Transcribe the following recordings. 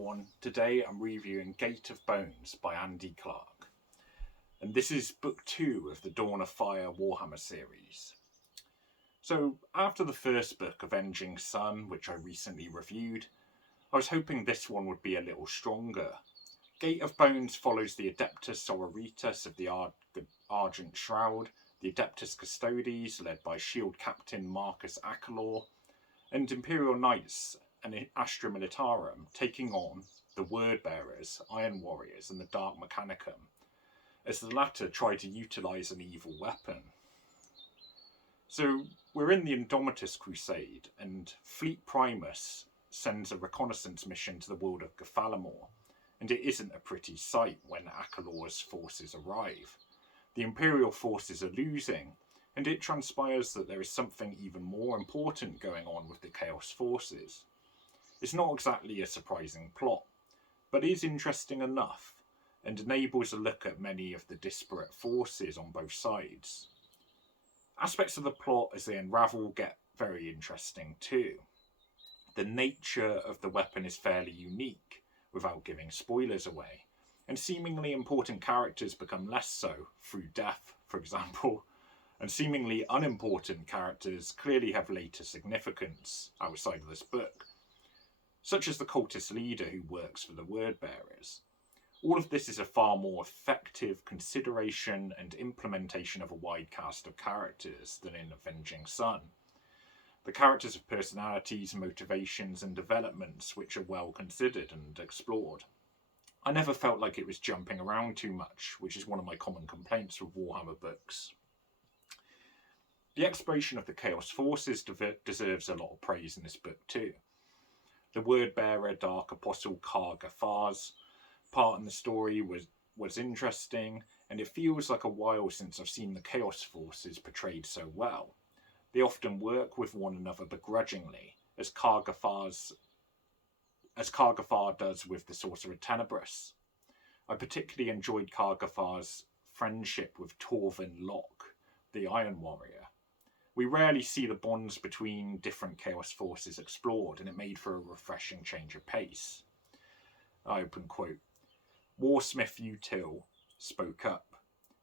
everyone. Today I'm reviewing Gate of Bones by Andy Clark. And this is book 2 of the Dawn of Fire Warhammer series. So after the first book, Avenging Sun, which I recently reviewed, I was hoping this one would be a little stronger. Gate of Bones follows the Adeptus Sororitas of the Argent Shroud, the Adeptus Custodes led by Shield-Captain Achallor, and Imperial Knights and Astra Militarum taking on the Word-Bearers, Iron Warriors and the Dark Mechanicum, as the latter try to utilise an evil weapon. So we're in the Indomitus Crusade, and Fleet Primus sends a reconnaissance mission to the world of Gathalamor, and it isn't a pretty sight when Achallor's forces arrive. The Imperial forces are losing, and it transpires that there is something even more important going on with the Chaos forces. It's not exactly a surprising plot, but is interesting enough, and enables a look at many of the disparate forces on both sides. Aspects of the plot as they unravel get very interesting too. The nature of the weapon is fairly unique, without giving spoilers away, and seemingly important characters become less so, through death, for example, and seemingly unimportant characters clearly have later significance outside of this book, such as the cultist leader who works for the Word-Bearers. All of this is a far more effective consideration and implementation of a wide cast of characters than in Avenging Sun. The characters have personalities, motivations and developments which are well considered and explored. I never felt like it was jumping around too much, which is one of my common complaints with Warhammer books. The exploration of the Chaos forces deserves a lot of praise in this book too. The Word-Bearer Dark Apostle Gathar's part in the story was interesting, and it feels like a while since I've seen the Chaos forces portrayed so well. They often work with one another begrudgingly, as Gathar does with the Sorcerer Tenebris. I particularly enjoyed Gathar's friendship with Torvin Locke, the Iron Warrior. We rarely see the bonds between different Chaos forces explored, and it made for a refreshing change of pace. I open quote. Warsmith Util spoke up.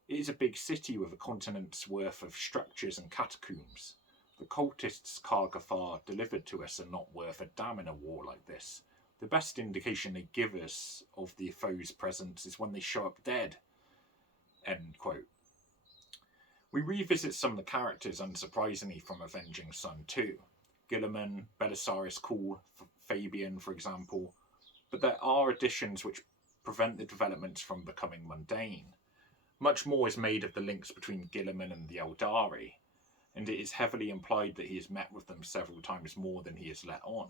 It is a big city with a continent's worth of structures and catacombs. The cultists Gathar delivered to us are not worth a damn in a war like this. The best indication they give us of the foe's presence is when they show up dead. End quote. We revisit some of the characters, unsurprisingly, from Avenging Sun too. Guilliman, Belisarius Cawl, Fabian, for example. But there are additions which prevent the developments from becoming mundane. Much more is made of the links between Guilliman and the Eldari, and it is heavily implied that he has met with them several times more than he has let on.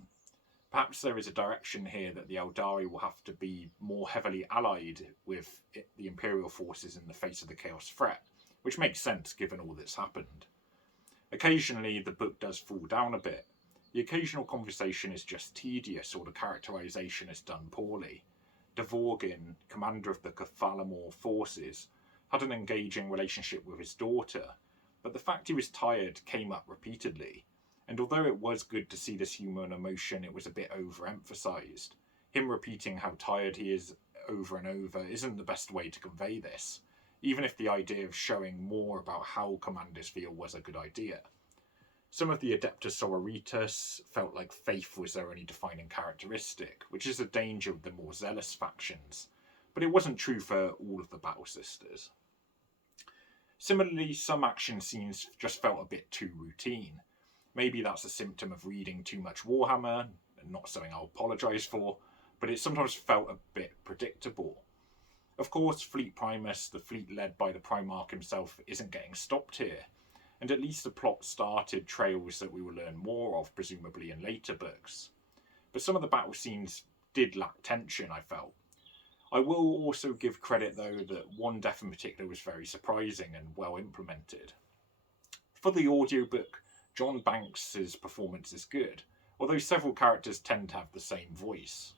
Perhaps there is a direction here that the Eldari will have to be more heavily allied with the Imperial forces in the face of the Chaos threat, which makes sense given all that's happened. Occasionally, the book does fall down a bit. The occasional conversation is just tedious, or the characterization is done poorly. Dvorgin, commander of the Gathalamor forces, had an engaging relationship with his daughter, but the fact he was tired came up repeatedly, and although it was good to see this human emotion, it was a bit overemphasized. Him repeating how tired he is over and over isn't the best way to convey this, even if the idea of showing more about how commanders feel was a good idea. Some of the Adeptus Sororitas felt like faith was their only defining characteristic, which is a danger of the more zealous factions, but it wasn't true for all of the Battle Sisters. Similarly, some action scenes just felt a bit too routine. Maybe that's a symptom of reading too much Warhammer, and not something I'll apologise for, but it sometimes felt a bit predictable. Of course, Fleet Primus, the fleet led by the Primarch himself, isn't getting stopped here, and at least the plot started trails that we will learn more of, presumably in later books. But some of the battle scenes did lack tension, I felt. I will also give credit, though, that one death in particular was very surprising and well implemented. For the audiobook, John Banks' performance is good, although several characters tend to have the same voice.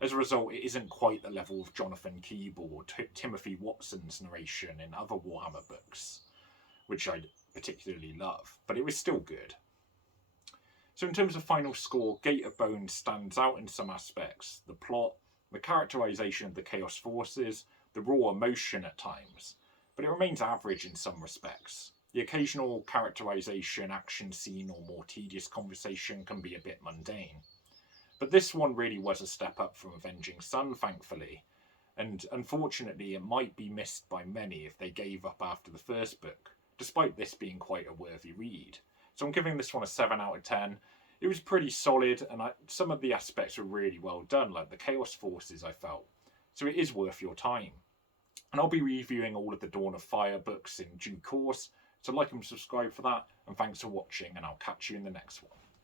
As a result, it isn't quite the level of Jonathan Keeble or Timothy Watson's narration in other Warhammer books, which I particularly love, but it was still good. So in terms of final score, Gate of Bones stands out in some aspects. The plot, The characterisation of the Chaos Forces, the raw emotion at times, but it remains average in some respects. The occasional characterisation, action scene, or more tedious conversation can be a bit mundane. But this one really was a step up from Avenging Sun, thankfully, and unfortunately it might be missed by many if they gave up after the first book, despite this being quite a worthy read. So I'm giving this one a 7 out of 10. It was pretty solid, and some of the aspects were really well done, like the Chaos Forces, I felt. So it is worth your time. And I'll be reviewing all of the Dawn of Fire books in due course, so like and subscribe for that, and thanks for watching, and I'll catch you in the next one.